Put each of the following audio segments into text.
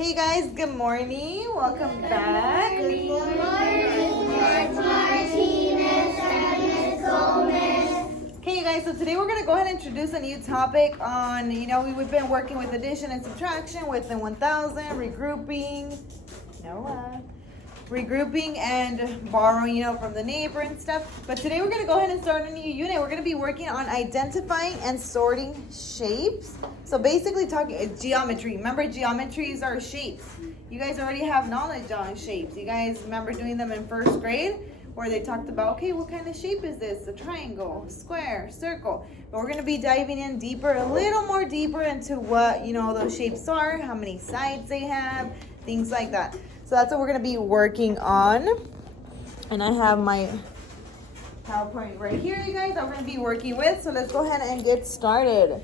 Okay, guys, good morning. Welcome back. Good morning, Ms. Martinez and Ms. Gomez. Okay, you guys, so today we're going to go ahead and introduce a new topic on, we've been working with addition and subtraction with the 1000, regrouping and borrowing, from the neighbor and stuff. But today we're going to go ahead and start a new unit. We're going to be working on identifying and sorting shapes. So basically talking geometry. Remember, geometries are shapes. You guys already have knowledge on shapes. You guys remember doing them in first grade where they talked about, okay, what kind of shape is this? A triangle, square, circle. But we're going to be diving in deeper, a little more deeper into what, those shapes are, how many sides they have, things like that. So that's what we're going to be working on. And I have my PowerPoint right here, you guys, that we're going to be working with. So let's go ahead and get started.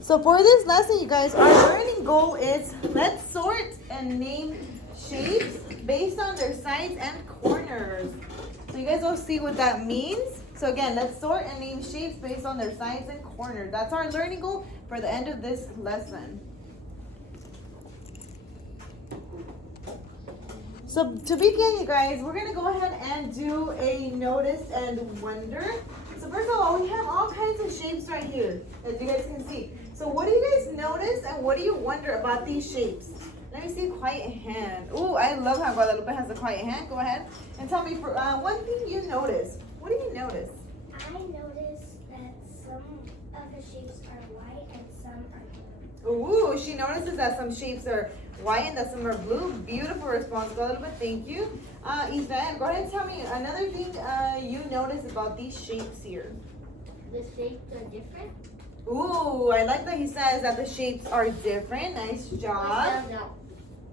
So for this lesson, you guys, our learning goal is let's sort and name shapes based on their sides and corners. So you guys will see what that means. So again, let's sort and name shapes based on their sides and corners. That's our learning goal for the end of this lesson. So to begin, you guys, we're going to go ahead and do a notice and wonder. So first of all, we have all kinds of shapes right here, as you guys can see. So what do you guys notice and what do you wonder about these shapes? Let me see a quiet hand. Oh, I love how Guadalupe has a quiet hand. Go ahead and tell me for one thing you notice. What do you notice? I noticed that some of the shapes are white and some are blue. Ooh, she notices that some shapes are white and that some are blue. Beautiful response, Guadalupe. Thank you. Israel, go ahead and tell me another thing you notice about these shapes here. The shapes are different. Ooh, I like that he says that the shapes are different. Nice job. No.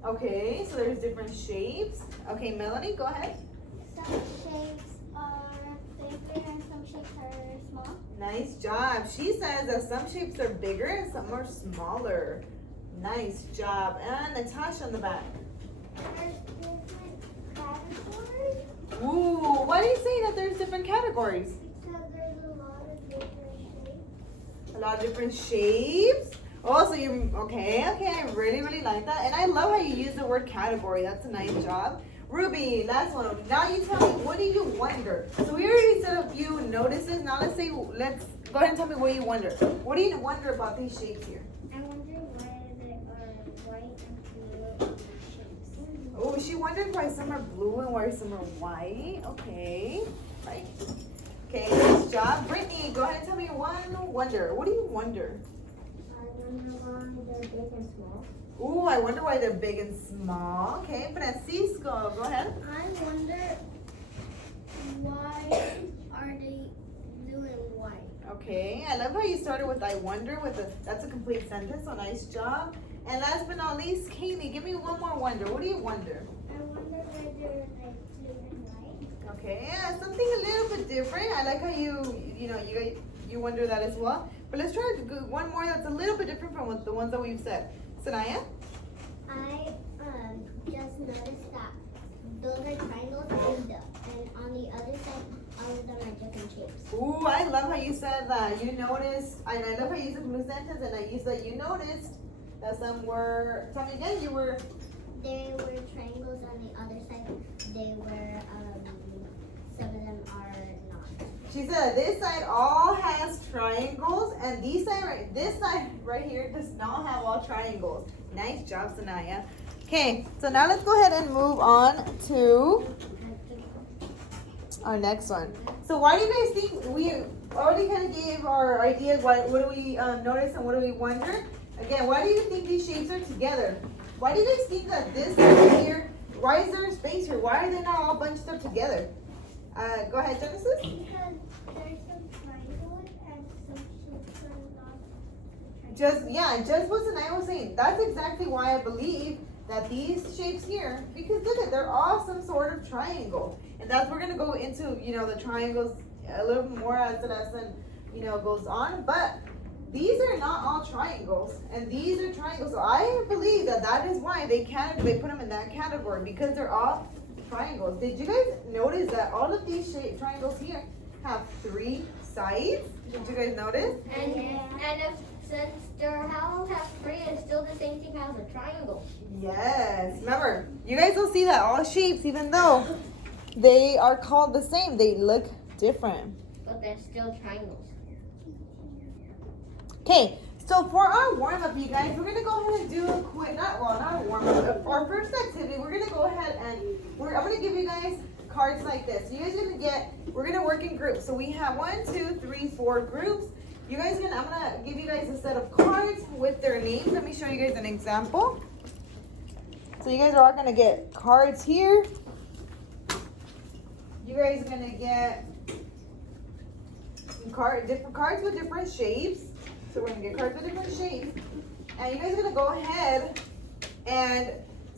Okay, so there's different shapes. Okay, Melanie, go ahead. Some shapes are bigger and some shapes are small. Nice job. She says that some shapes are bigger and some are smaller. Nice job. And Natasha on the back. There's different categories. Ooh, why do you say that there's different categories? Because there's a lot of different shapes. A lot of different shapes. Oh, so you okay, I really like that. And I love how you use the word category. That's a nice job. Ruby, last one. Now you tell me, what do you wonder? So we already said a few notices. Now let's go ahead and tell me what you wonder. What do you wonder about these shapes here? I wonder why they are white and blue shapes. Oh, she wondered why some are blue and why some are white. Okay. Right. Okay, nice job. Brittany, go ahead and tell me one wonder. What do you wonder? I wonder why they're big and small. Ooh, I wonder why they're big and small. Okay, Francisco, go ahead. I wonder why are they blue and white. Okay, I love how you started with I wonder that's a complete sentence, so nice job. And last but not least, Kaylee, give me one more wonder. What do you wonder? I wonder why they're like blue and white. Okay, yeah, something a little bit different. I like how you wonder that as well. But let's try one more that's a little bit different from the ones that we've said. Sanaya? I just noticed that those are triangles and on the other side all of them are different shapes. Ooh, I love how you said that. You noticed, and I love how you used a blue sentence, and I used that you noticed that some were, tell me again, They were triangles on the other side. They were some of them are not. she said this side all has triangles, and this side right here does not have all triangles. Nice job, Sanaya. Okay, so now let's go ahead and move on to our next one. So why do you guys think we already kind of gave our ideas? What do we notice and what do we wonder? Again, why do you think these shapes are together? Why do you guys think that this right here, why is there a space here? Why are they not all bunched up together? Go ahead, Genesis. Because there's some triangles and some shapes are not. Just what Sanaya was saying. That's exactly why I believe that these shapes here, because look at, they're all some sort of triangle. And we're going to go into, the triangles a little bit more as the lesson, goes on. But these are not all triangles, and these are triangles. So I believe that is why they put them in that category, because they're all triangles. Did you guys notice that all of these triangles here have 3 sides? Did you guys notice? And if since they're all have three, it's still the same thing as a triangle. Yes. Remember, you guys will see that all shapes, even though they are called the same, they look different. But they're still triangles. Okay, so for our warm-up, you guys, we're gonna go ahead and do a quick, not a warm-up. For our first activity, we're gonna go ahead and I'm gonna give you guys cards like this. You guys are gonna we're gonna work in groups. So we have 1, 2, 3, 4 groups. You guys I'm gonna give you guys a set of cards with their names. Let me show you guys an example. So you guys are all gonna get cards here. You guys are gonna get some different cards with different shapes. So we're gonna get cards with different shapes. And you guys are gonna go ahead and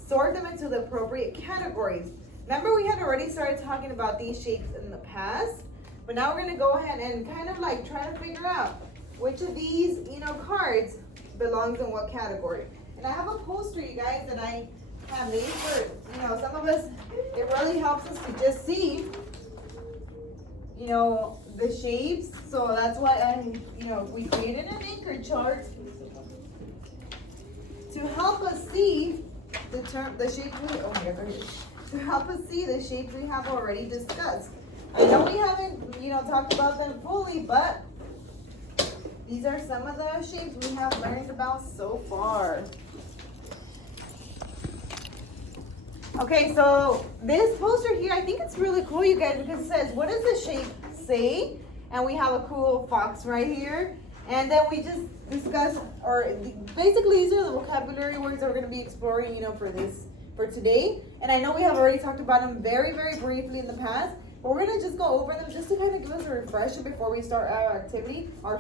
sort them into the appropriate categories. Remember, we had already started talking about these shapes in the past, but now we're gonna go ahead and kind of like try to figure out which of these, cards belongs in what category. And I have a poster, you guys, that I have made for, some of us, it really helps us to just see, the shapes. So that's why we created an anchor chart to help us see the shapes to help us see the shapes we have already discussed. I know we haven't, talked about them fully, but these are some of the shapes we have learned about so far. Okay, so this poster here, I think it's really cool, you guys, because it says, what does the shape say? And we have a cool fox right here. And then we just discuss, or basically these are the vocabulary words that we're going to be exploring, for today. And I know we have already talked about them very, very briefly in the past, but we're going to just go over them just to kind of give us a refresher before we start our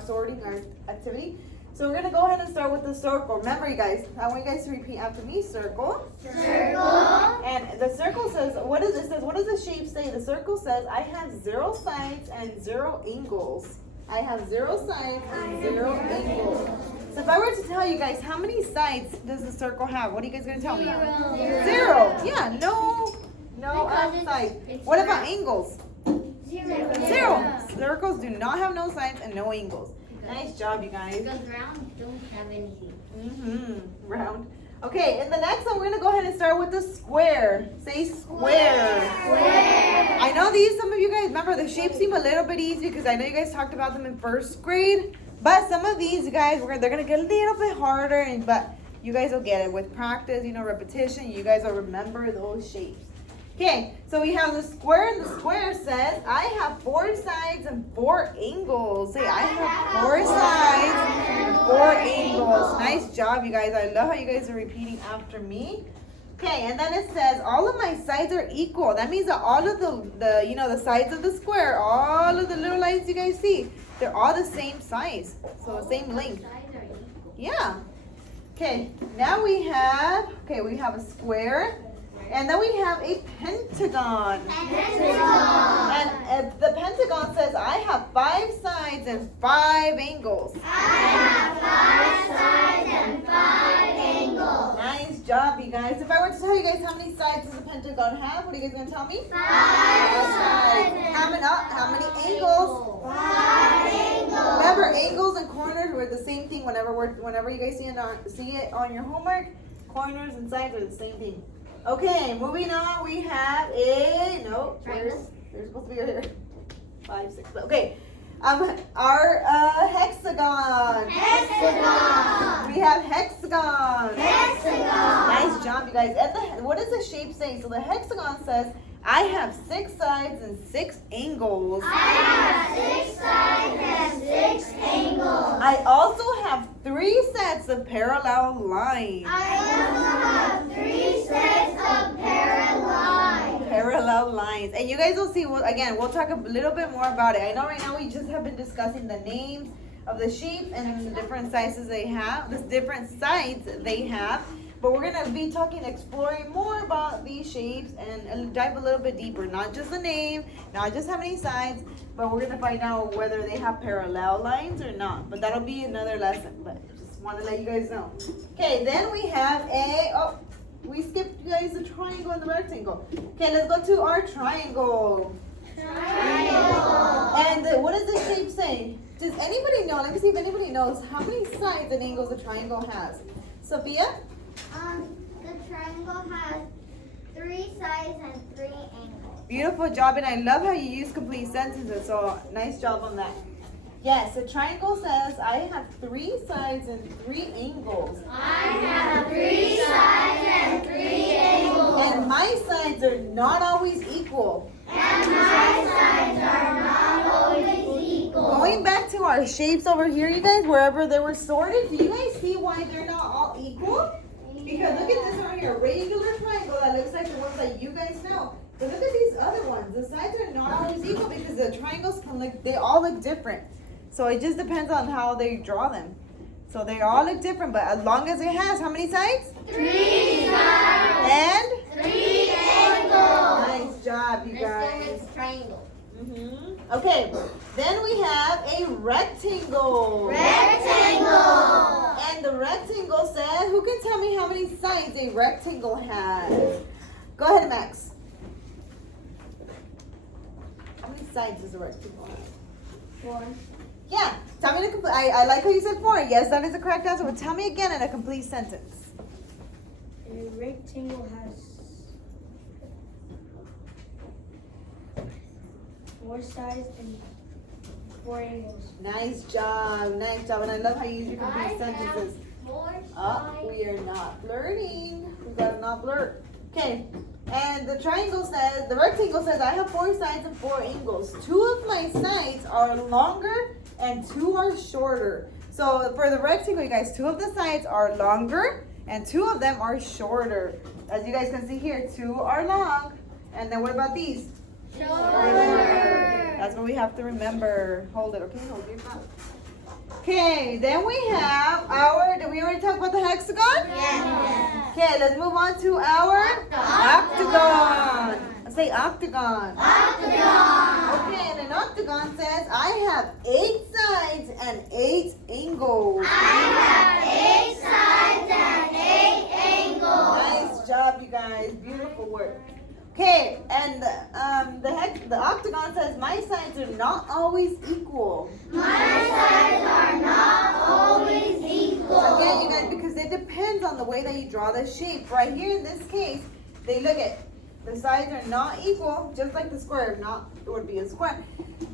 sorting activity. So we're going to go ahead and start with the circle. Remember, you guys, I want you guys to repeat after me. Circle. Circle. And the circle says, what does the shape say? The circle says, I have 0 sides and 0 angles. I have 0 sides and 0 angles. So if I were to tell you guys, how many sides does the circle have? What are you guys going to tell me? 0. Yeah, no sides. What about angles? 0. Circles do not have no sides and no angles. Nice job, you guys. Because round don't have anything. Round. Okay, and the next one, we're going to go ahead and start with the square. Say square. Square. I know some of you guys, remember, the shapes seem a little bit easy because I know you guys talked about them in first grade. But some of these, you guys, they're going to get a little bit harder, but you guys will get it. With practice, repetition, you guys will remember those shapes. Okay, so we have the square, and the square says, I have 4 sides and 4 angles. Say, I have 4 sides and 4 angles. Nice job, you guys. I love how you guys are repeating after me. Okay, and then it says, all of my sides are equal. That means that all of the sides of the square, all of the little lines you guys see, they're all the same size. So the same length. Yeah. Okay, now we have a square. And then we have a pentagon. And the pentagon says, I have 5 sides and 5 angles. I have 5 sides and 5 angles. Nice job, you guys. If I were to tell you guys how many sides does a pentagon have, what are you guys going to tell me? 5 sides. How many angles? 5 angles. Remember, angles and corners were the same thing whenever you guys see it on your homework. Corners and sides are the same thing. Okay, moving on, we have they're supposed to be right here. 5, 6, okay. Our hexagon. Hexagon. We have hexagon. Hexagon. Nice job, you guys. And what does the shape say? So the hexagon says, I have 6 sides and 6 angles. I have 6 sides and 6 angles. I also have 3 sets of parallel lines. I also have 3 sets of parallel lines. Parallel lines. And you guys will see, we'll talk a little bit more about it. I know right now we just have been discussing the names of the shapes and the different sizes they have, the different sides they have. But we're going to be exploring more about these shapes and dive a little bit deeper. Not just the name, not just how many sides, but we're going to find out whether they have parallel lines or not. But that'll be another lesson. But just want to let you guys know. Okay, then we have we skipped, you guys, the triangle and the rectangle. Okay, let's go to our triangle. Triangle. And what does the shape say? Does anybody know? Let me see if anybody knows how many sides and angles a triangle has. Sophia? The triangle has 3 sides and 3 angles. Beautiful job, and I love how you use complete sentences, so nice job on that. Yes, a triangle says, I have 3 sides and 3 angles. I have 3 sides and 3 angles. And my sides are not always equal. And my sides are not always equal. Going back to our shapes over here, you guys, wherever they were sorted, do you guys see why they're not all equal? Because look at this over here, a regular triangle that looks like the ones that you guys know. But look at these other ones. The sides are not always equal because the triangles can look, they all look different. So it just depends on how they draw them. So they all look different, but as long as it has how many sides? 3 sides. And? 3 angles. Nice job, you guys. Triangle. Okay, then we have a rectangle. Rectangle. And the rectangle says, who can tell me how many sides a rectangle has? Go ahead, Max. How many sides does a rectangle have? 4. Yeah, tell me the complete. I like how you said 4. Yes, that is the correct answer. But tell me again in a complete sentence. A rectangle has 4 sides and 4 angles. Nice job, nice job. And I love how you use your complete sentences. 4 Oh, we are not flirting. We gotta not flirt. Okay, and the triangle says, the rectangle says, I have 4 sides and 4 angles. 2 of my sides are longer and 2 are shorter. So for the rectangle, you guys, 2 of the sides are longer and 2 of them are shorter. As you guys can see here, 2 are long. And then what about these? Shorter. That's what we have to remember. Hold it, okay? Hold your mouth. Okay, then we have our, did we already talk about the hexagon? Yes. Okay, let's move on to our octagon. Say octagon. Octagon. Okay, and an octagon says, I have 8 sides and 8 angles. I have 8 sides and 8 angles. Nice job, you guys. Beautiful work. Okay, and the octagon says, my sides are not always equal. My sides are not always equal. Again, you guys, because it depends on the way that you draw the shape. Right here in this case, they look at the sides are not equal, just like the square. Not it would be a square.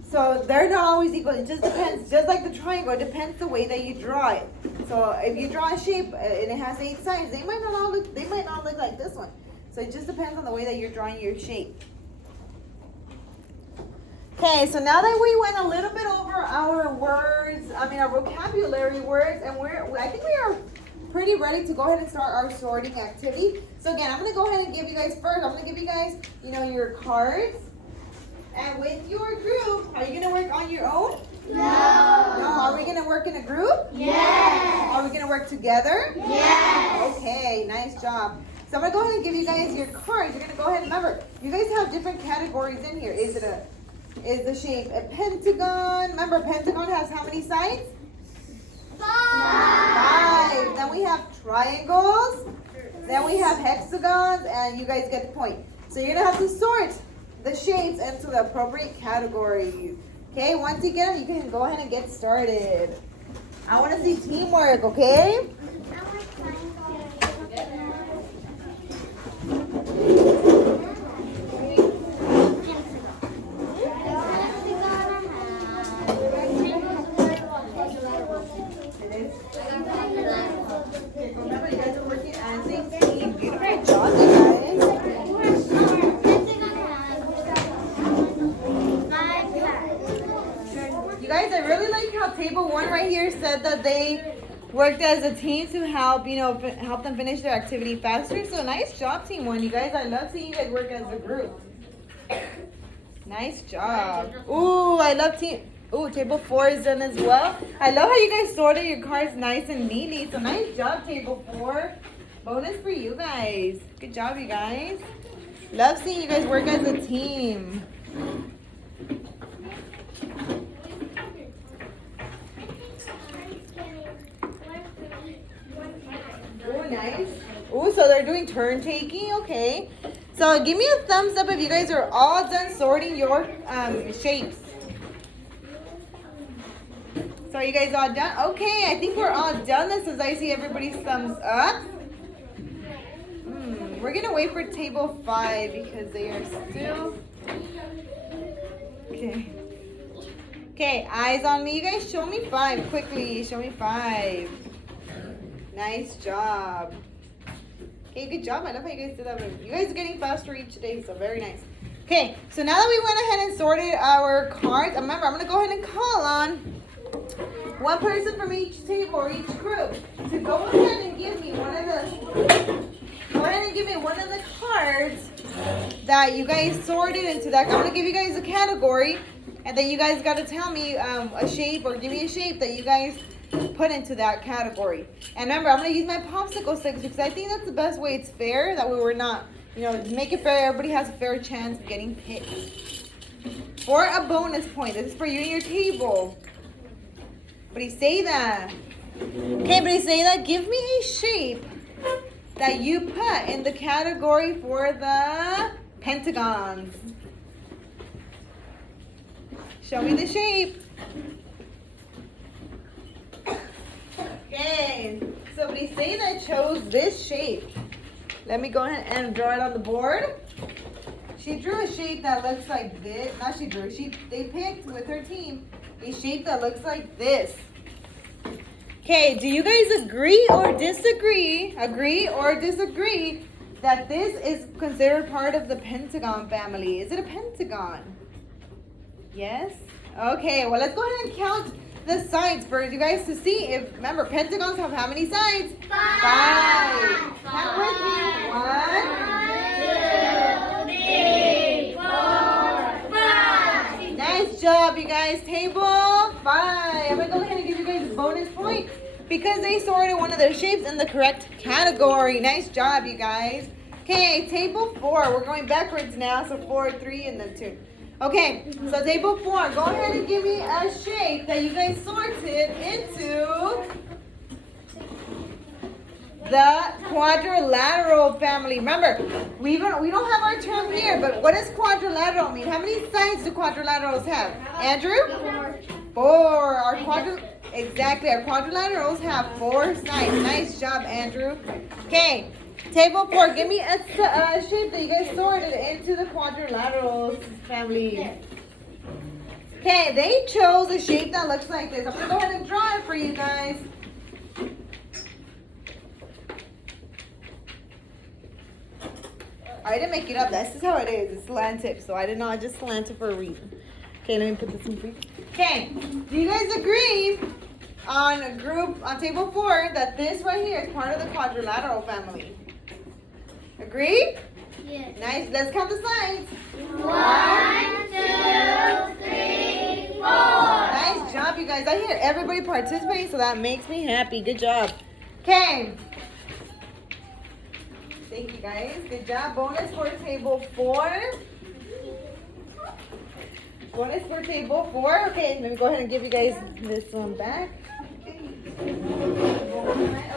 So they're not always equal. It just depends. Just like the triangle, it depends the way that you draw it. So if you draw a shape and it has 8 sides, they might not all look. They might not look like this one. So it just depends on the way that you're drawing your shape. Okay, so now that we went a little bit over our words, our vocabulary words, and I think we are pretty ready to go ahead and start our sorting activity. So again, I'm going to go ahead and give you guys first, I'm going to give you guys, your cards. And with your group, are you going to work on your own? No. No, are we going to work in a group? Yes. Are we going to work together? Yes. Okay, nice job. So I'm going to go ahead and give you guys your cards. You're going to go ahead and remember, you guys have different categories in here. Is the shape a pentagon? Remember, a pentagon has how many sides? 5. Then we have triangles. Then we have hexagons, and you guys get the point. So you're going to have to sort the shapes into the appropriate categories. Okay, once you get them, you can go ahead and get started. I want to see teamwork, okay? Remember, you guys are working as a team. Beautiful job, you guys. You guys, I really like how table 1 right here said that they worked as a team to help, help them finish their activity faster. So nice job, team 1. You guys, I love seeing you guys work as a group. Nice job. Ooh, I love table 4 is done as well. I love how you guys sorted your cards nice and neatly. So nice job, table 4. Bonus for you guys. Good job, you guys. Love seeing you guys work as a team. Oh, nice. Oh, so they're doing turn taking. Okay. So give me a thumbs up if you guys are all done sorting your shapes. So you guys all done? Okay, I think we're all done. This as I see everybody's thumbs up. We're gonna wait for table 5 because they are still. Okay. Okay, eyes on me. You guys show me 5 quickly. Show me 5. Nice job. Okay, good job. I love how you guys did that. You guys are getting faster each day, so very nice. Okay, so now that we went ahead and sorted our cards, remember, I'm going to go ahead and call on one person from each table or each group to go ahead and give me one of the cards that you guys sorted into that. I'm going to give you guys a category, and then you guys got to tell me a shape or give me a shape that you guys put into that category. And remember, I'm going to use my popsicle sticks because I think that's the best way. It's fair. That way we're not, to make it fair, everybody has a fair chance of getting picked. For a bonus point. This is for you and your table. But say that. Okay, but say that. Give me a shape that you put in the category for the pentagons. Show me the shape. Okay, somebody say that chose this shape. Let me go ahead and draw it on the board. She drew a shape that looks like this. Not she drew. They picked with her team a shape that looks like this. Okay, do you guys agree or disagree? Agree or disagree that this is considered part of the pentagon family? Is it a pentagon? Yes? Okay, well let's go ahead and count the sides for you guys to see if, remember, pentagons have how many sides? 5. Count with me. 1, 2, 3, 4, 5. Nice job, you guys. Table 5. I'm going to go ahead and give you guys a bonus point because they sorted one of their shapes in the correct category. Nice job, you guys. Okay, table 4. We're going backwards now, so 4, 3, and then 2. Okay, so table 4, go ahead and give me a shape that you guys sorted into the quadrilateral family. Remember, we don't have our term here, but what does quadrilateral mean? How many sides do quadrilaterals have? Andrew? 4. Exactly, our quadrilaterals have 4 sides. Nice job, Andrew. Okay. Table 4, give me a shape that you guys sorted into the quadrilaterals family. Okay, they chose a shape that looks like this. I'm going to go ahead and draw it for you guys. I didn't make it up. This is how it is. It's slanted, so I did not just slant it for a reason. Okay, let me put this in for you. Okay, do you guys agree on table 4 that this right here is part of the quadrilateral family? Agree? Yes. Nice. Let's count the sides. 1, 2, 3, 4. Nice job, you guys. I hear everybody participating, so that makes me happy. Good job. Okay. Thank you, guys. Good job. Bonus for table 4. Bonus for table 4. Okay, let me go ahead and give you guys this one back.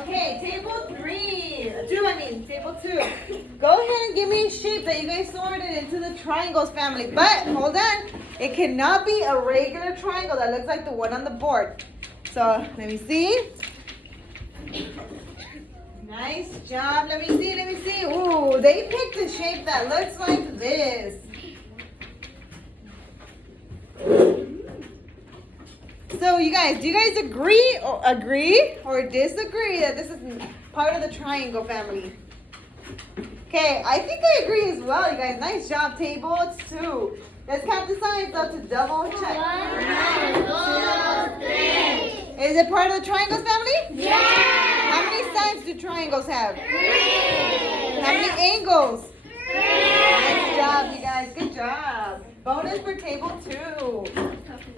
Okay, table 2. Table 2. Go ahead and give me a shape that you guys sorted into the triangles family. But hold on, it cannot be a regular triangle that looks like the one on the board. So let me see. Nice job. Let me see. Ooh, they picked a shape that looks like this. So you guys, do you guys agree or disagree that this is part of the triangle family? Okay, I think I agree as well, you guys. Nice job, table 2. Let's count the sides up to double check. 1, 2, 3. Is it part of the triangles family? Yes. How many sides do triangles have? 3. How many angles? 3. Nice job, you guys. Good job. Bonus for table 2.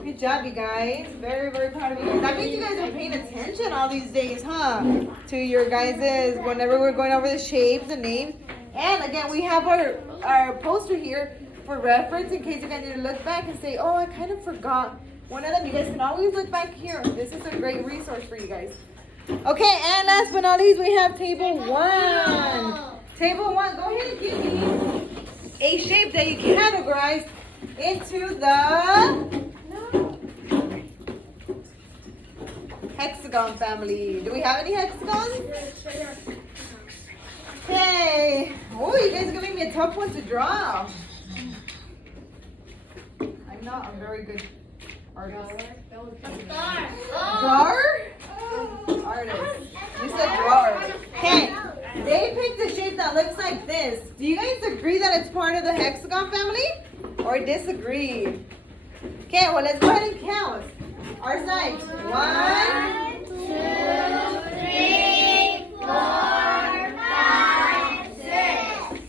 Good job, you guys. Very, very proud of you guys. That means you guys are paying attention all these days, huh? To your guys' whenever we're going over the shapes and names. And again, we have our poster here for reference in case you guys need to look back and say, oh, I kind of forgot one of them. You guys can always look back here. This is a great resource for you guys. Okay, and last but not least, we have table 1. Table 1, go ahead and give me a shape that you categorize into the hexagon family. Do we have any hexagons? Okay. Oh, you guys are giving me a tough one to draw. I'm very good artist. Drawer? Artist. You said drawer. Okay. They picked a shape that looks like this. Do you guys agree that it's part of the hexagon family? Or disagree? Okay, well, let's go ahead and count. Our sides. 1, 2, 3, 4, 5,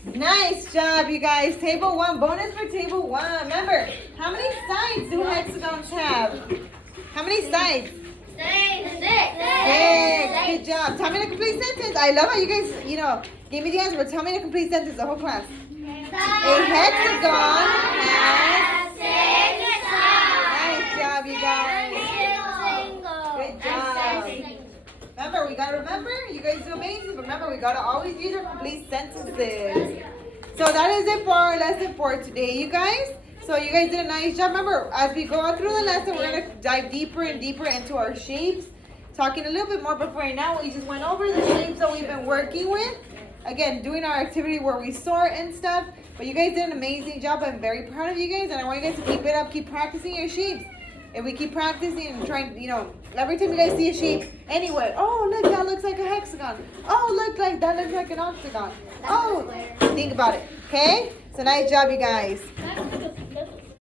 6. Nice job, you guys. Table 1. Bonus for table 1. Remember, how many sides do hexagons have? How many sides? 6. Good job. Tell me the complete sentence. I love how you guys, gave me the answer, but tell me the complete sentence, the whole class. A hexagon has 6 sides. Nice job, you guys. Good job. Remember, we gotta remember. You guys do amazing. But remember, we gotta always use our complete sentences. So that is it for our lesson for today, you guys. So you guys did a nice job. Remember, as we go on through the lesson, we're gonna dive deeper and deeper into our shapes. Talking a little bit more, but for right now, we just went over the shapes that we've been working with. Again, doing our activity where we sort and stuff. But you guys did an amazing job. I'm very proud of you guys, and I want you guys to keep it up. Keep practicing your shapes. If we keep practicing and trying, every time you guys see a shape, anyway, oh, look, that looks like a hexagon. Oh, look, like that looks like an octagon. Oh, think about it, okay? So nice job, you guys.